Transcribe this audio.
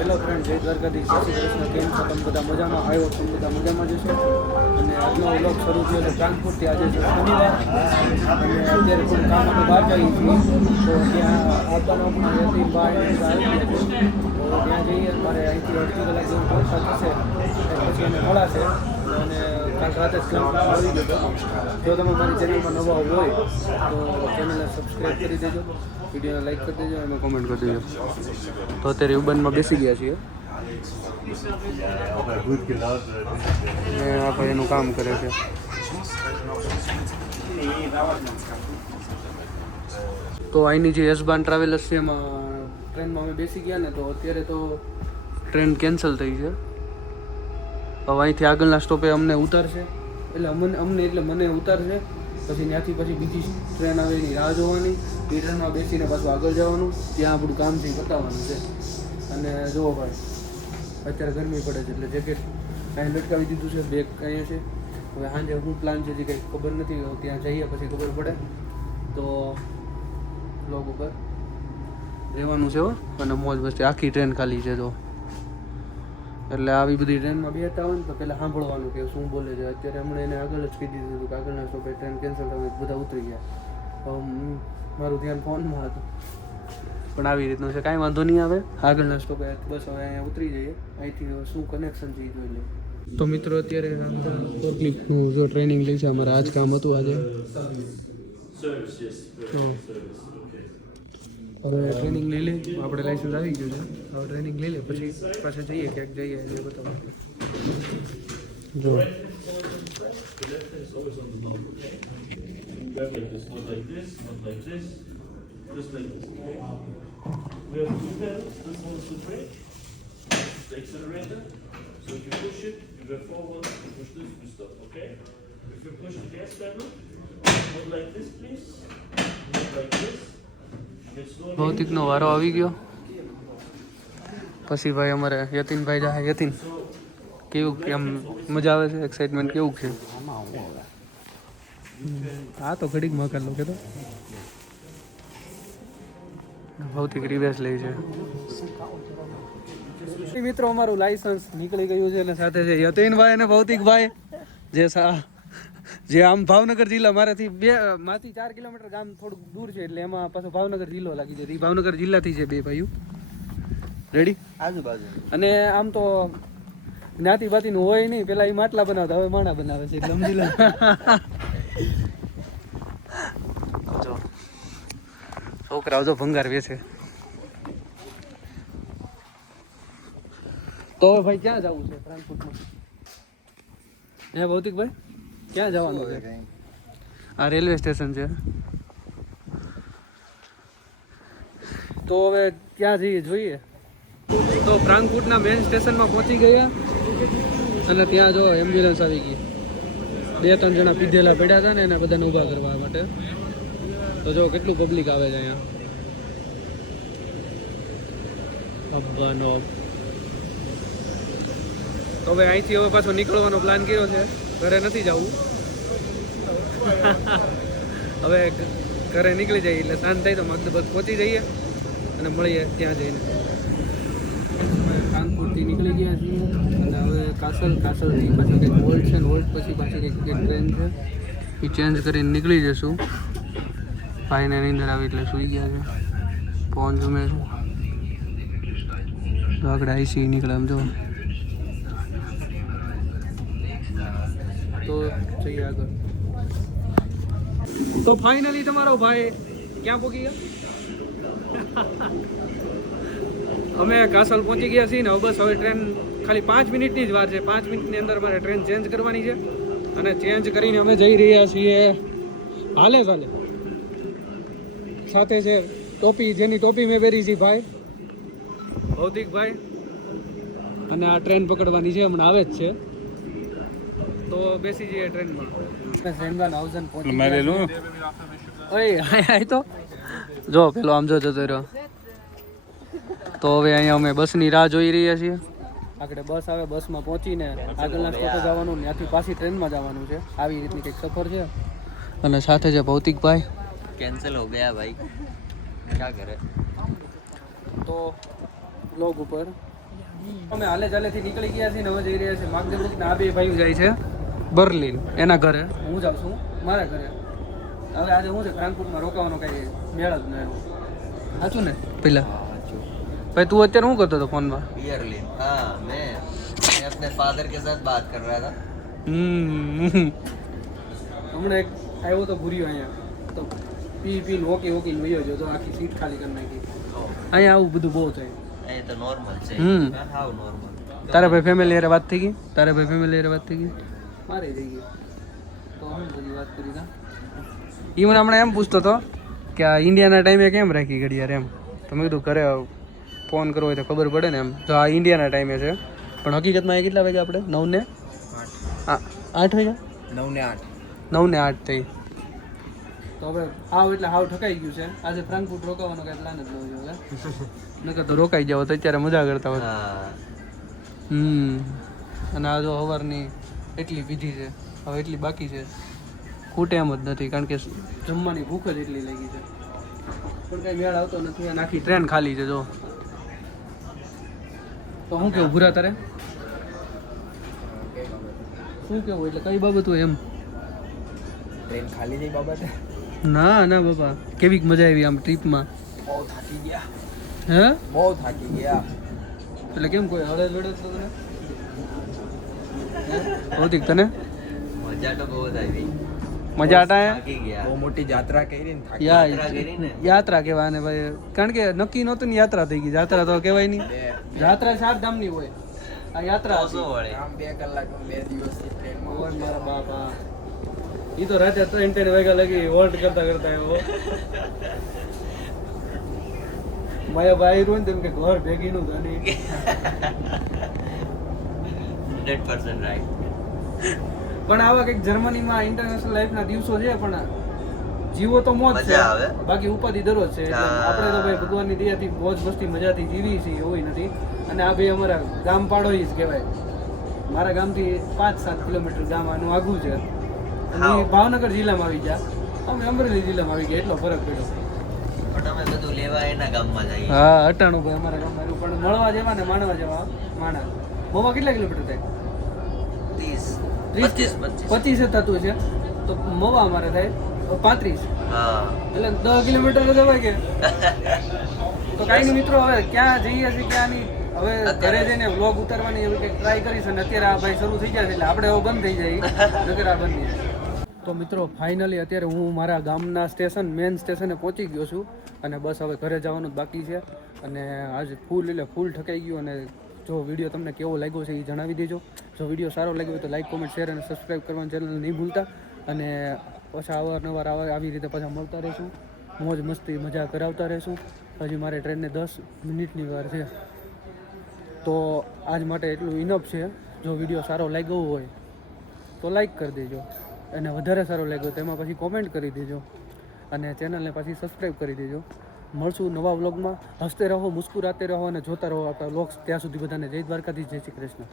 Hello friend, જય દ્વારકાધીશ, જય શ્રી કૃષ્ણ. કેમ છો તમે બધા? મજામાં? આવ્યો તમે બધા મજામાં જશો. અને આજનો વ્લોગ શરૂ થયો છે ટ્રાન્સપોર્ટથી. આજે છે શનિવાર અને અત્યારે થોડું કામ અમે બહાર જઈએ છીએ, તો ત્યાં આવવાનો પણ યતીનભાઈ આવી ગયા છે, તો ત્યાં જઈએ. અમારે અહીંથી અડધી કલાક જેવું પહોંચતા થશે, પછી એને મળાશે. અને કાલ રાતે જ ટ્રાન્સપોર્ટ આવી ગયો. જો તમે મારી ચેનલમાં નવા હોય તો ચેનલને સબસ્ક્રાઈબ કરી દેજો, વિડીયોને લાઈક કરી દેજો અને કોમેન્ટ કરી દેજો. તો અત્યારે ઉબનમાં બેસી ગયા છીએ ને આ ભાઈ એનું કામ કરે છે. તો અહીંની જે યશબાન ટ્રાવેલર્સ છે એમાં ટ્રેનમાં અમે બેસી ગયા ને, તો અત્યારે તો ટ્રેન કેન્સલ થઈ છે. હવે અહીંથી આગળના સ્ટોપે અમને ઉતારશે, એટલે મને ઉતારશે, પછી ત્યાંથી પછી બીજી ટ્રેન આવે એની રાહ જોવાની, એ ટ્રેનમાં બેસીને પાછું આગળ જવાનું, ત્યાં આપણું કામ છે બતાવવાનું છે. અને જુઓ ભાઈ, અત્યારે ગરમી પડે છે એટલે જેકેટ અહીં લટકાવી દીધું છે, બેગ અહીંયા છે. હવે સાંજે શું પ્લાન છે જે કંઈ ખબર નથી, ત્યાં જઈએ પછી ખબર પડે. તો બ્લોગ ઉપર રહેવાનું છે હો, અને મોજ મસ્તી. આખી ટ્રેન ખાલી છે તો, એટલે આવી બધી ટ્રેનમાં બેઠા હોય ને તો પહેલાં સાંભળવાનું કે શું બોલે છે. અત્યારે હમણાં એને આગળ જ કહી દીધું હતું કે આગળના સ્ટોપે ટ્રેન કેન્સલ થઈ, બધા ઉતરી ગયા. મારું ધ્યાન ફોનમાં હતું, પણ આવી રીતનું છે, કાંઈ વાંધો નહીં આવે. આગળના સ્ટોપે બસ હવે અહીંયા ઉતરી જઈએ, અહીંથી શું કનેક્શન છે એ જોઈ લઈએ. તો મિત્રો અત્યારે ફોરક્લિફ્ટનું જો ટ્રેનિંગ લઈ છે, અમારે આજ કામ હતું આજે. હવે ટ્રેનિંગ લઈ લે, આપણે લાઇસન્સ આવી ગયું છે. હવે ટ્રેનિંગ લઈ લે પછી પાછા જઈએ, ક્યાંક જઈએ એ બતાવો. જો Just like this, okay? We have two pedals. This one is the brake, the accelerator. So if you push it, you go forward. If you push this, you stop, okay? If you push the gas pedal, hold like this, please. Hold like this. Get slowly. ભૌતિકનો વારો આવી ગયો. પછી ભાઈ અમારે યતીનભાઈ જાય. યતીન, કેવું કેમ મજા આવે છે? એક્સાઇટમેન્ટ કેવું છે? હા તો ઘડીક મકાન લો કે તો ભૌતિક રિવેશ લે છે. મિત્રો અમારું લાયસન્સ નીકળી ગયું છે અને સાથે છે યતીનભાઈ અને ભૌતિકભાઈ, જે આમ ભાવનગર જિલ્લા મારાથી 4 કિલોમીટર ગામ થોડુંક દૂર છે, એટલે એમાં પાછો ભાવનગર જિલ્લો લાગી જાય. એ ભાવનગર જિલ્લાથી છે બે ભાઈઓ, રેડી આજુબાજુ. અને આમ તો જ્ઞાતિ બાતિનું હોય નહીં, પેલા એ માટલા બનાવતા, હવે માણા બનાવે છે, એટલે સમજી લો. છોકરાઓ જો ભંગાર વેચે. તો હવે ભાઈ ક્યાં જવું છે ટ્રાન્સપોર્ટમાં? હે ભૌતિકભાઈ, ક્યાં જવાનું છે? આ રેલવે સ્ટેશન છે, તો હવે ક્યાં જઈએ જોઈએ. તો ફ્રાંકફુર્ટના મેઇન સ્ટેશનમાં પહોંચી ગયા અને ત્યાં જો એમ્બ્યુલન્સ આવી ગઈ. 2-3 જણા પીધેલા પડ્યા હતા ને, એને બધાને ઊભા કરવા માટે. તો જો કેટલું પબ્લિક આવે છે અહીંયા અફઘાનો. તો હવે અહીંથી હવે પાછો નીકળવાનો પ્લાન કર્યો છે. ઘરે નથી જવું, હવે ઘરે નીકળી જઈએ એટલે શાંત થાય તો મગદબગ પહોંચી જઈએ અને મળીએ ત્યાં જઈને. કાનપુરથી નીકળી ગયા છીએ અને હવે કાસલથી પાછું કંઈક વોલ્ટ છે ને, વોલ્ટ પછી પાછી કંઈક ટ્રેન છે, એ ચેન્જ કરીને નીકળી જશું. ભાઈને નીંદર આવી એટલે સૂઈ ગયા છે. ફોન જમે છે તો આગળ આઈસી નીકળે એમ જો. તો જઈએ આગળ. તો ફાઇનલી તમારો ભાઈ ક્યાં પહોંચી ગયા? અમે કાસલ પહોંચી ગયા છીએ ને. બસ હવે ટ્રેન ખાલી 5 મિનિટની જ વાર છે. 5 મિનિટની અંદર મારે ટ્રેન ચેન્જ કરવાની છે અને ચેન્જ કરીને અમે જઈ રહ્યા છીએ હાલે. સાથે છે ટોપી, જેની ટોપી મેં પહેરી છે ભાઈ ભૌતિકભાઈ, અને આ ટ્રેન પકડવાની છે, હમણાં આવે જ છે. તો બેસી જઈએ ટ્રેનમાં. તો જો પેલો આમ જો જતો રહ્યો. તો હવે અહીંયા અમે બસની રાહ જોઈ રહ્યા છીએ. આગળ બસ આવે, બસમાં પહોંચીને આગળના સ્ટોપે જવાનું, ત્યાંથી પાછી ટ્રેનમાં જવાનું છે. આવી રીતની કંઈક સફર છે. અને સાથે છે ભૌતિકભાઈ. कैंसिल हो गया भाई, क्या करे. તો બ્લોગ ઉપર અમે હાલે ચાલેથી નીકળી ગયા છીએ ને હવે જઈ રહ્યા છીએ માગદેબુક ને આ બે ભાઈઓ જાય છે બર્લિન એના ઘરે, હું જાઉં છું મારા ઘરે. હવે આજે શું છે ફ્રાન્કફર્ટમાં રોકાવાનો કઈ મેળ જ ન આવ્યો. સાચું ને પેલા ભાઈ તું અત્યારે શું કરતો હતો ફોનમાં? बियरलिन हाँ मैं अपने फादर के साथ बात कर रहा था. હમણાં એક આવ્યો તો ભૂર્યો અહીંયા તો પીને ઓકી વયો જો તો આખી સીટ ખાલી કરી નાખી. અહીંયા આવું બધું બહુ થાય. ये तो नॉर्मल છે. How normal. તારા ભાઈ ફેમિલી હારે વાત થઈ ગઈ? તારા ભાઈ ફેમિલી હારે વાત થઈ ગઈ? મારે થઈ ગઈ. તો હું બધી વાત કરી તા. એ મને હમણાં એમ પૂછતો હતો કે આ ઇન્ડિયાના ટાઈમે કેમ રાખી ઘડિયાળ એમ. તો મેં કીધું ઘરે ફોન કરવો હોય તો ખબર પડે ને એમ. તો આ ઇન્ડિયાના ટાઈમે છે પણ હકીકતમાં એ કેટલા વાગ્યા આપણે 9 ને 8 વાગ્યા 9 ને 8 થઈ. તો હવે હાવ એટલે હાવ ઠકાઈ ગયું છે. આજે ફ્રાન્કફર્ટ રોકાવાનો કઈ પ્લાન જ ન હોય હવે. નકર તો રોકાઈ જાવ તો અત્યારે મજા કરતા હોત. અને આ જો સવારની એટલી પીધી છે હવે એટલી બાકી છે. ખૂટે એમ જ નથી કારણ કે જમવાની ભૂખ જ એટલી લાગી છે પણ કઈ મેળ આવતો નથી અને આખી ટ્રેન ખાલી છે. જો તો શું કેવું ભૂરા તારે? શું કેવું એટલે કઈ બાબત હોય એમ? ટ્રેન ખાલી નહીં બાબત. ના ના બાબા કેવી મજા આવી આમ ટ્રીપમાં? બહુ થાકી ગયા. હે બહુ થાકી ગયા. એટલે કેમ કોઈ હળદ વળદ તો તને? ભૌતિક તને મજા તો બહુ જ આવી. મજા આટા થાકી ગયા. બહુ મોટી યાત્રા કરી ને થાકી. યાત્રા કહેવાય ને ભાઈ કારણ કે નક્કી નહોતું ને યાત્રા થઈ ગઈ. યાત્રા તો કહેવાય નહીં. યાત્રા 4 ધામની હોય. આ યાત્રા હતી. આમ 2 કલાક 2 દિવસની ટ્રેનમાં. ઓય મારા બાપા ઈ તો રાતે 3 વાગ્યા લગી હોલ્ટ કરતા આવ્યો. માયા ભાઈ રોન તેમ કે ઘર ભેગી નું ધની 100% રાઈટ. પણ આવા કંઈક જર્મનીમાં ઇન્ટરનેશનલ લાઈફના દિવસો છે પણ જીવો તો મોજ છે મજા આવે. બાકી ઉપાધિ દરરોજ છે એટલે આપણે તો ભાઈ ભગવાનની દયાથી મોજ મસ્તી મજાથી જીવી છીએ હોય નથી. અને આ ભાઈ અમારા ગામ પાડો જ કહેવાય. મારા ગામથી 5-7 કિલોમીટર ગામ આનું આગું છે અને ઈ ભાવનગર જિલ્લામાં આવી ગયા. અમે અમરેલી જિલ્લામાં આવી ગયા એટલો ફરક પડ્યો. પણ અમે બધું લેવા એના ગામમાં જઈએ. હા 98 ભાઈ અમારા ગામમાં આવ્યું પણ મળવા જેવા ને માણવા જેવા માણા. મોવા કેટલા કિલોમીટર થાય? 30 25 થતું છે તો મવા અમારે થાય 35. હા એટલે 10 કિલોમીટર તો જવાય કે. તો કાંઈ નહીં મિત્રો હવે ક્યાં જઈએ છીએ ક્યાં નહીં હવે ઘરે જઈને વ્લોગ ઉતારવાની એવી કંઈક ટ્રાય કરીશ. અને અત્યારે આ ભાઈ શરૂ થઈ જાય એટલે આપણે હવે બંધ થઈ જાય નકર આ બંધ નહીં. તો મિત્રો ફાઇનલી અત્યારે હું મારા ગામના મેન સ્ટેશને પહોંચી ગયો છું અને બસ હવે ઘરે જવાનું જ બાકી છે. અને આજે ફૂલ ઠકાઈ ગયું. અને જો વિડીયો તમને કેવો લાગ્યો છે એ જણાવી દેજો. જો વિડીયો સારો લાગ્યો હોય તો લાઈક કોમેન્ટ શેર અને સબસ્ક્રાઈબ કરવાનું ચેનલ નહીં ભૂલતા. અને પાછા અવારનવાર આવી રીતે પાછા મળતા રહીશું. મોજ મસ્તી મજા કરાવતા રહીશું. હજી મારે ટ્રેનને 10 મિનિટની વાર છે તો આજ માટે એટલું ઇનફ છે. જો વિડીયો સારો લાગ્યો હોય તો લાઈક કરી દેજો અને વધારે સારો લાગ્યો તો એમાં પછી કોમેન્ટ કરી દેજો અને ચેનલને પાછી સબસ્ક્રાઈબ કરી દેજો. મળશું નવા વ્લોગમાં. હસતે રહો, મુસ્કુરાતે રહો અને જોતા રહો આપણા વ્લોગ્સ. ત્યાં સુધી બધાને જય દ્વારકાધીશ, જય શ્રી કૃષ્ણ.